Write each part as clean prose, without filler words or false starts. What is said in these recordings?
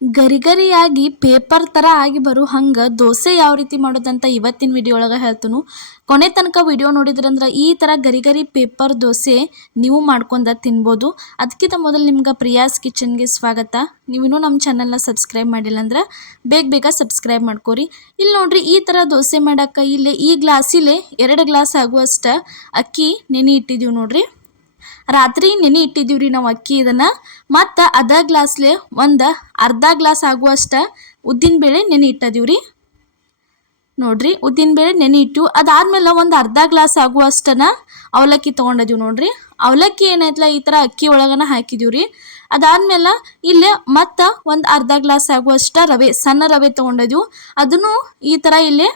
ಗರಿಗರಿಯಾಗಿ paper ಥರ ಆಗಿ ಬರೋ ಹಂಗೆ ದೋಸೆ ಯಾವ ರೀತಿ ಮಾಡೋದಂತ ಇವತ್ತಿನ ವಿಡಿಯೋ ಒಳಗೆ ಹೇಳ್ತೀನಿ. ಕೊನೆ ತನಕ ವಿಡಿಯೋ ನೋಡಿದ್ರಂದ್ರೆ ಈ ಥರ ಗರಿ ಪೇಪರ್ ದೋಸೆ ನೀವು ಮಾಡ್ಕೊಂಡು ತಿನ್ಬೋದು. ಅದಕ್ಕಿಂತ ಮೊದಲು ನಿಮ್ಗೆ ಪ್ರಿಯಾಸ್ ಕಿಚನ್ಗೆ ಸ್ವಾಗತ. ನೀವಿನ್ನೂ ನಮ್ಮ ಚಾನಲ್ನ ಸಬ್ಸ್ಕ್ರೈಬ್ ಮಾಡಿಲ್ಲ ಅಂದ್ರೆ ಬೇಗ ಸಬ್ಸ್ಕ್ರೈಬ್ ಮಾಡ್ಕೋರಿ. ಇಲ್ಲಿ ನೋಡ್ರಿ, ಈ ಥರ ದೋಸೆ ಮಾಡೋಕ್ಕೆ ಇಲ್ಲಿ ಈ ಗ್ಲಾಸಿಲೆ 2 ಗ್ಲಾಸ್ ಆಗುವಷ್ಟು ಅಕ್ಕಿ ನೆನೆ ಇಟ್ಟಿದ್ದೀವಿ ನೋಡ್ರಿ. ರಾತ್ರಿ ನೆನೆ ಇಟ್ಟಿದ್ದೀವಿ ರೀ ನಾವು ಅಕ್ಕಿ ಇದನ್ನು. ಮತ್ತು ಅರ್ಧ ಗ್ಲಾಸ್ಲೆ ಒಂದು ಅರ್ಧ ಗ್ಲಾಸ್ ಆಗುವಷ್ಟು ಉದ್ದಿನಬೇಳೆ ನೆನೆ ಇಟ್ಟಿದ್ದೀವಿ ರೀ. ನೋಡ್ರಿ, ಉದ್ದಿನಬೇಳೆ ನೆನೆ ಇಟ್ಟು ಅದಾದ್ಮೇಲೆ ಒಂದು ಅರ್ಧ ಗ್ಲಾಸ್ ಆಗುವಷ್ಟನ್ನ ಅವಲಕ್ಕಿ ತೊಗೊಂಡಿದ್ದೀವಿ ನೋಡ್ರಿ. ಅವಲಕ್ಕಿ ಏನೈತಲ್ಲ ಈ ಥರ ಅಕ್ಕಿ ಒಳಗನ ಹಾಕಿದ್ದೀವಿ ರೀ. ಅದಾದ್ಮೇಲೆ ಇಲ್ಲೇ ಮತ್ತು ಒಂದು ಅರ್ಧ ಗ್ಲಾಸ್ ಆಗುವಷ್ಟು ರವೆ, ಸಣ್ಣ ರವೆ ತೊಗೊಂಡಿದ್ದೀವಿ. ಅದನ್ನು ಈ ಥರ ಇಲ್ಲೇ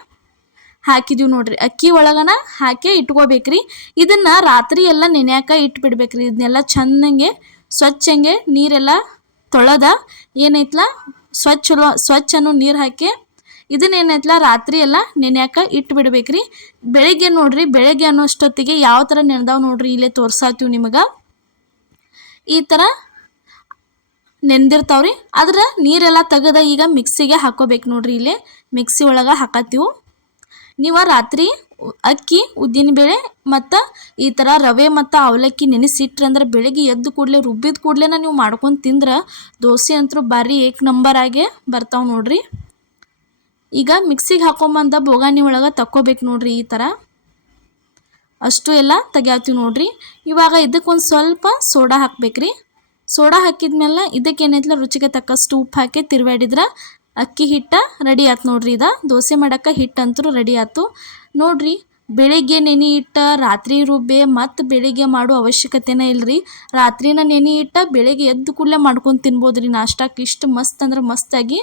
ಹಾಕಿದೀವಿ ನೋಡ್ರಿ. ಅಕ್ಕಿ ಒಳಗನ ಹಾಕಿ ಇಟ್ಕೋಬೇಕ್ರಿ. ಇದನ್ನ ರಾತ್ರಿ ಎಲ್ಲ ನೆನೆಯಾಕ ಇಟ್ಬಿಡ್ಬೇಕ್ರಿ. ಇದನ್ನೆಲ್ಲ ಚೆನ್ನಾಗೆ ಸ್ವಚ್ಛಂಗೆ ನೀರೆಲ್ಲ ತೊಳೆದ ಏನೈತ್ಲ ಸ್ವಚ್ಛನು ನೀರು ಹಾಕಿ ಇದನ್ನೇನೈತ್ಲ ರಾತ್ರಿ ಎಲ್ಲ ನೆನೆಯಾಕ ಇಟ್ಬಿಡ್ಬೇಕ್ರಿ. ಬೆಳಿಗ್ಗೆ ನೋಡ್ರಿ, ಬೆಳಗ್ಗೆ ಅನ್ನೋಷ್ಟೊತ್ತಿಗೆ ಯಾವ ಥರ ನೆನೆದಾವ್ ನೋಡ್ರಿ, ಇಲ್ಲೇ ತೋರ್ಸಾತೀವಿ ನಿಮಗೆ. ಈ ಥರ ನೆಂದಿರ್ತಾವ್ರಿ. ಅದ್ರ ನೀರೆಲ್ಲ ತೆಗೆದ ಈಗ ಮಿಕ್ಸಿಗೆ ಹಾಕೋಬೇಕು ನೋಡ್ರಿ. ಇಲ್ಲೇ ಮಿಕ್ಸಿ ಒಳಗೆ ಹಾಕತ್ತೀವಿ. ನೀವು ರಾತ್ರಿ ಅಕ್ಕಿ, ಉದ್ದಿನಬೇಳೆ ಮತ್ತು ಈ ಥರ ರವೆ ಮತ್ತು ಅವಲಕ್ಕಿ ನೆನೆಸಿಟ್ರಿ ಅಂದ್ರೆ ಬೆಳಿಗ್ಗೆ ಎದ್ದು ಕೂಡಲೇ ರುಬ್ಬಿದ ಕೂಡಲೇ ನೀವು ಮಾಡ್ಕೊಂಡು ತಿಂದ್ರೆ ದೋಸೆ ಅಂತೂ ಭಾರಿ ಏಕ್ ನಂಬರ್ ಆಗೇ ಬರ್ತಾವೆ ನೋಡ್ರಿ. ಈಗ ಮಿಕ್ಸಿಗೆ ಹಾಕೊಂಬಂದ ಬೋಗಾಣಿ ಒಳಗೆ ತಕ್ಕೋಬೇಕು ನೋಡ್ರಿ. ಈ ಥರ ಅಷ್ಟು ಎಲ್ಲ ತೆಗ್ಯಾತೀವಿ ನೋಡ್ರಿ. ಇವಾಗ ಇದಕ್ಕೊಂದು ಸ್ವಲ್ಪ ಸೋಡಾ ಹಾಕ್ಬೇಕ್ರಿ. ಸೋಡಾ ಹಾಕಿದ್ಮೇಲೆ ಇದಕ್ಕೇನೈತಲ್ಲ ರುಚಿಗೆ ತಕ್ಕಷ್ಟು ಉಪ್ಪು ಹಾಕಿ ತಿರುವಾಡಿದ್ರೆ ಅಕ್ಕಿ ಹಿಟ್ಟು ರೆಡಿ ಆಯ್ತು ನೋಡ್ರಿ. ದೋಸೆ ಮಾಡೋಕ್ಕೆ ಹಿಟ್ಟಂತೂ ರೆಡಿ ಆಯ್ತು ನೋಡ್ರಿ. ಬೆಳಿಗ್ಗೆ ನೆನೆ ಇಟ್ಟ ರಾತ್ರಿ ರುಬ್ಬೆ ಮತ್ತು ಬೆಳಿಗ್ಗೆ ಮಾಡೋ ಅವಶ್ಯಕತೆನೇ ಇಲ್ಲರಿ. ರಾತ್ರಿನ ನೆನೆ ಇಟ್ಟ ಬೆಳಿಗ್ಗೆ ಎದ್ದು ಕೂಡಲೇ ಮಾಡ್ಕೊಂಡು ತಿನ್ಬೋದು ರೀ. ನಾಷ್ಟಕ್ಕೆ ಇಷ್ಟು ಮಸ್ತ್ ಅಂದ್ರೆ ಮಸ್ತಾಗಿ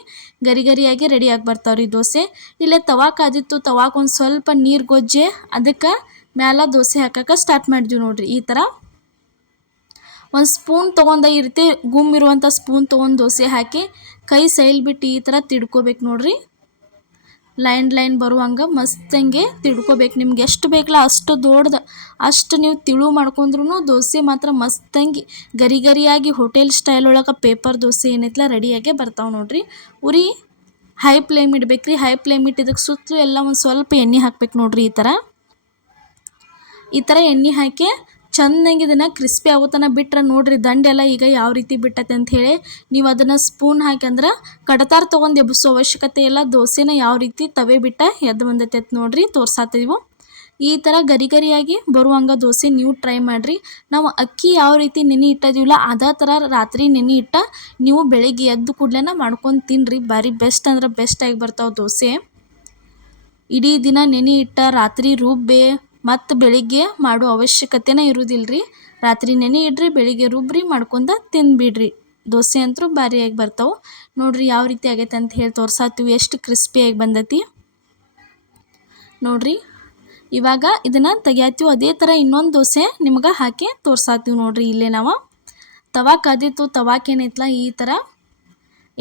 ಗರಿಯಾಗಿ ರೆಡಿಯಾಗಿ ಬರ್ತಾವ್ರಿ ದೋಸೆ. ಇಲ್ಲೇ ತವಾ ಕಾದಿತ್ತು. ತವಾಕೊಂದು ಸ್ವಲ್ಪ ನೀರು ಗೊಜ್ಜೆ ಅದಕ್ಕೆ ಮ್ಯಾಲ ದೋಸೆ ಹಾಕಕ್ಕೆ ಸ್ಟಾರ್ಟ್ ಮಾಡಿದ್ವಿ ನೋಡ್ರಿ. ಈ ಥರ ಒಂದು ಸ್ಪೂನ್ ತೊಗೊಂಡ ಈ ರೀತಿ ಗುಮ್ ಇರುವಂಥ ಸ್ಪೂನ್ ತೊಗೊಂಡು ದೋಸೆ ಹಾಕಿ ಕೈ ಸೈಲ್ ಬಿಟ್ಟು ಈ ಥರ ತಿಡ್ಕೋಬೇಕು ನೋಡ್ರಿ. ಲೈನ್ ಬರುವಂಗೆ ಮಸ್ತಂಗೆ ತಿಡ್ಕೋಬೇಕು. ನಿಮ್ಗೆ ಎಷ್ಟು ಬೇಕಲ್ಲ ಅಷ್ಟು ದೊಡ್ಡದು ಅಷ್ಟು ನೀವು ತಿಳು ಮಾಡ್ಕೊಂಡ್ರು ದೋಸೆ ಮಾತ್ರ ಮಸ್ತಂಗಿ ಗರಿಯಾಗಿ ಹೋಟೆಲ್ ಸ್ಟೈಲ್ ಒಳಗೆ ಪೇಪರ್ ದೋಸೆ ಏನೈತಲ್ಲ ರೆಡಿಯಾಗೆ ಬರ್ತಾವೆ ನೋಡ್ರಿ. ಉರಿ ಹೈ ಫ್ಲೇಮ್ ಇಡ್ಬೇಕ್ರಿ. ಹೈ ಫ್ಲೇಮ್ ಇಟ್ಟು ಇದಕ್ಕೆ ಸುತ್ತಲೂ ಎಲ್ಲ ಒಂದು ಸ್ವಲ್ಪ ಎಣ್ಣೆ ಹಾಕ್ಬೇಕು ನೋಡ್ರಿ. ಈ ಥರ ಎಣ್ಣೆ ಹಾಕಿ ಚೆನ್ನಾಗಿ ಇದನ್ನು ಕ್ರಿಸ್ಪಿ ಆಗೋತನ ಬಿಟ್ರೆ ನೋಡ್ರಿ ದಂಡೆಲ್ಲ ಈಗ ಯಾವ ರೀತಿ ಬಿಟ್ಟೈತೆ ಅಂತ ಹೇಳಿ. ನೀವು ಅದನ್ನು ಸ್ಪೂನ್ ಹಾಕಿ ಅಂದ್ರೆ ಕಡತಾರ ತೊಗೊಂಡು ಎಬ್ಬಿಸೋ ಅವಶ್ಯಕತೆ ಇಲ್ಲ. ದೋಸೆನ ಯಾವ ರೀತಿ ತವೆ ಬಿಟ್ಟ ಎದ್ದು ಬಂದೈತೆ ನೋಡ್ರಿ ತೋರ್ಸಾತೀವಿ. ಈ ಥರ ಗರಿಯಾಗಿ ಬರುವಂಗೆ ದೋಸೆ ನೀವು ಟ್ರೈ ಮಾಡಿರಿ. ನಾವು ಅಕ್ಕಿ ಯಾವ ರೀತಿ ನೆನೆ ಇಟ್ಟದಿವಲ್ಲ ಅದೇ ಥರ ರಾತ್ರಿ ನೆನೆ ಇಟ್ಟ ನೀವು ಬೆಳಿಗ್ಗೆ ಎದ್ದು ಕೂಡಲೇ ಮಾಡ್ಕೊಂಡು ತಿನ್ನಿರಿ. ಭಾರಿ ಬೆಸ್ಟ್ ಅಂದ್ರೆ ಬೆಸ್ಟಾಗಿ ಬರ್ತಾವೆ ದೋಸೆ. ಇಡೀ ದಿನ ನೆನೆ ಇಟ್ಟ ರಾತ್ರಿ ರುಬ್ಬೆ ಮತ್ತು ಬೆಳಿಗ್ಗೆ ಮಾಡೋ ಅವಶ್ಯಕತೆನೇ ಇರೋದಿಲ್ಲ ರೀ. ರಾತ್ರಿ ನೆನೆ ಇಡ್ರಿ, ಬೆಳಿಗ್ಗೆ ರುಬ್ಬ್ರಿ ಮಾಡ್ಕೊಂಡು ತಿಂದುಬಿಡ್ರಿ. ದೋಸೆ ಅಂತೂ ಭಾರಿಯಾಗಿ ಬರ್ತಾವೆ ನೋಡ್ರಿ. ಯಾವ ರೀತಿ ಆಗೈತೆ ಅಂತ ಹೇಳಿ ತೋರ್ಸಾತೀವಿ. ಎಷ್ಟು ಕ್ರಿಸ್ಪಿಯಾಗಿ ಬಂದೈತಿ ನೋಡ್ರಿ. ಇವಾಗ ಇದನ್ನು ತೆಗಿಯಾತೀವಿ. ಅದೇ ಥರ ಇನ್ನೊಂದು ದೋಸೆ ನಿಮ್ಗೆ ಹಾಕಿ ತೋರ್ಸಾತೀವಿ ನೋಡ್ರಿ. ಇಲ್ಲೇ ನಾವು ತವಾ ಕಾದಿತ್ತು. ತವಾಕೇನೈತಲ್ಲ ಈ ಥರ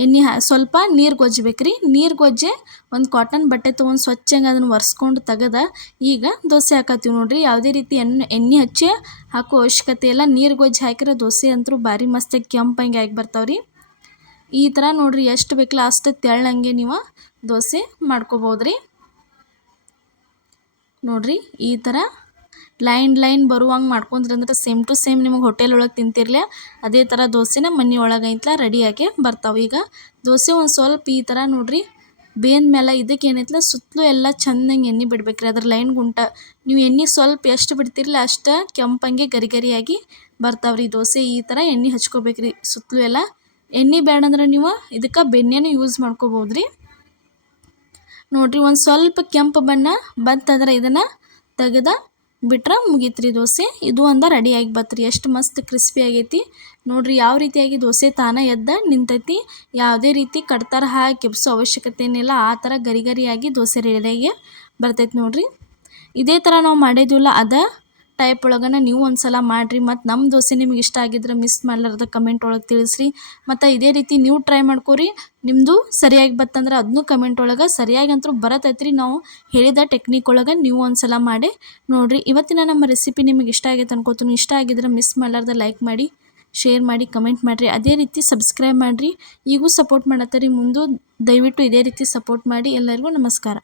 ಎಣ್ಣೆ ಸ್ವಲ್ಪ ನೀರು ಗೊಜ್ಜಬೇಕ್ರಿ. ನೀರು ಗೊಜ್ಜೆ ಒಂದು ಕಾಟನ್ ಬಟ್ಟೆ ತೊಗೊಂಡು ಸ್ವಚ್ಛಂಗೆ ಅದನ್ನು ಒರೆಸ್ಕೊಂಡು ತೆಗೆದ ಈಗ ದೋಸೆ ಹಾಕತ್ತೀವಿ ನೋಡ್ರಿ. ಯಾವುದೇ ರೀತಿ ಎಣ್ಣೆ ಹಚ್ಚಿ ಹಾಕೋ ಅವಶ್ಯಕತೆ ಇಲ್ಲ. ನೀರು ಗೊಜ್ಜೆ ಹಾಕಿರೋ ದೋಸೆ ಅಂತೂ ಭಾರಿ ಮಸ್ತಾಗಿ ಕೆಂಪಂಗೆ ಆಗಿ ಬರ್ತಾವ್ರಿ. ಈ ಥರ ನೋಡ್ರಿ ಎಷ್ಟು ಬೇಕಲ್ಲ ಅಷ್ಟು ತೆಳ್ಳಂಗೆ ನೀವು ದೋಸೆ ಮಾಡ್ಕೋಬೋದ್ರಿ ನೋಡ್ರಿ. ಈ ಥರ ಲೈನ್ ಬರುವಂಗೆ ಮಾಡ್ಕೊಂಡ್ರಿ ಅಂದ್ರೆ ಸೇಮ್ ಟು ಸೇಮ್ ನಿಮಗೆ ಹೋಟೆಲ್ ಒಳಗೆ ತಿಂತಿರ್ಲಿ ಅದೇ ಥರ ದೋಸೆನ ಮನೆ ಒಳಗೆ ಐತ್ಲ ರೆಡಿಯಾಗಿ ಬರ್ತಾವೆ. ಈಗ ದೋಸೆ ಒಂದು ಸ್ವಲ್ಪ ಈ ಥರ ನೋಡ್ರಿ ಬೇಂದ ಮೇಲೆ ಇದಕ್ಕೇನೈತಲ್ಲ ಸುತ್ತಲೂ ಎಲ್ಲ ಚೆನ್ನಾಗಿ ಎಣ್ಣೆ ಬಿಡ್ಬೇಕ್ರಿ. ಅದ್ರ ಲೈನ್ ಗುಂಟ ನೀವು ಎಣ್ಣೆ ಸ್ವಲ್ಪ ಎಷ್ಟು ಬಿಡ್ತಿರ್ಲಿ ಅಷ್ಟು ಕೆಂಪಂಗೆ ಗರಿಯಾಗಿ ಬರ್ತಾವ್ರಿ ದೋಸೆ. ಈ ಥರ ಎಣ್ಣೆ ಹಚ್ಕೋಬೇಕ್ರಿ ಸುತ್ತಲೂ ಎಲ್ಲ. ಎಣ್ಣೆ ಬೇಡಂದ್ರೆ ನೀವು ಇದಕ್ಕೆ ಬೆಣ್ಣೆನೂ ಯೂಸ್ ಮಾಡ್ಕೋಬೋದ್ರಿ ನೋಡ್ರಿ. ಒಂದು ಸ್ವಲ್ಪ ಕೆಂಪು ಬಣ್ಣ ಬಂತಂದ್ರೆ ಇದನ್ನು ತೆಗೆದ ಬಿಟ್ರೆ ಮುಗೀತ್ರಿ ದೋಸೆ. ಇದು ಒಂದು ರೆಡಿಯಾಗಿ ಬತ್ರಿ. ಎಷ್ಟು ಮಸ್ತ್ ಕ್ರಿಸ್ಪಿ ಆಗೈತಿ ನೋಡ್ರಿ. ಯಾವ ರೀತಿಯಾಗಿ ದೋಸೆ ತಾನ ಎದ್ದ ನಿಂತೈತಿ. ಯಾವುದೇ ರೀತಿ ಕಡ್ತಾರ ಹಾಕಿ ಕೆಬ್ಸೋ ಅವಶ್ಯಕತೆ ಏನಿಲ್ಲ. ಆ ಥರ ಗರಿಯಾಗಿ ದೋಸೆ ರೆಡಿಯಾಗಿ ಬರ್ತೈತಿ ನೋಡ್ರಿ. ಇದೇ ಥರ ನಾವು ಮಾಡಿದ್ವಲ್ಲ ಅದ ಟೈಪ್ ಒಳಗನ ನೀವು ಒಂದು ಸಲ ಮಾಡಿರಿ. ಮತ್ತು ನಮ್ಮ ದೋಸೆ ನಿಮ್ಗೆ ಇಷ್ಟ ಆಗಿದ್ರೆ ಮಿಸ್ ಮಾಡ್ಲಾರ್ದ ಕಮೆಂಟ್ ಒಳಗೆ ತಿಳಿಸ್ರಿ. ಮತ್ತು ಇದೇ ರೀತಿ ನೀವು ಟ್ರೈ ಮಾಡ್ಕೊರಿ. ನಿಮ್ಮದು ಸರಿಯಾಗಿ ಬತ್ತಂದ್ರೆ ಅದನ್ನೂ ಕಮೆಂಟ್ ಒಳಗೆ ಸರಿಯಾಗಿ ಅಂತೂ ಬರತೈತ್ರಿ. ನಾವು ಹೇಳಿದ ಟೆಕ್ನಿಕ್ ಒಳಗೆ ನೀವು ಒಂದು ಸಲ ಮಾಡಿ ನೋಡಿರಿ. ಇವತ್ತಿನ ನಮ್ಮ ರೆಸಿಪಿ ನಿಮಗೆ ಇಷ್ಟ ಆಗೈತೆ ಅನ್ಕೋತೀನಿ. ಇಷ್ಟ ಆಗಿದ್ರೆ ಮಿಸ್ ಮಾಡ್ಲಾರ್ದ ಲೈಕ್ ಮಾಡಿ, ಶೇರ್ ಮಾಡಿ ಕಮೆಂಟ್ ಮಾಡಿರಿ. ಅದೇ ರೀತಿ ಸಬ್ಸ್ಕ್ರೈಬ್ ಮಾಡಿರಿ. ಈಗೂ ಸಪೋರ್ಟ್ ಮಾಡತ್ತರಿ, ಮುಂದೆ ದಯವಿಟ್ಟು ಇದೇ ರೀತಿ ಸಪೋರ್ಟ್ ಮಾಡಿ. ಎಲ್ಲರಿಗೂ ನಮಸ್ಕಾರ.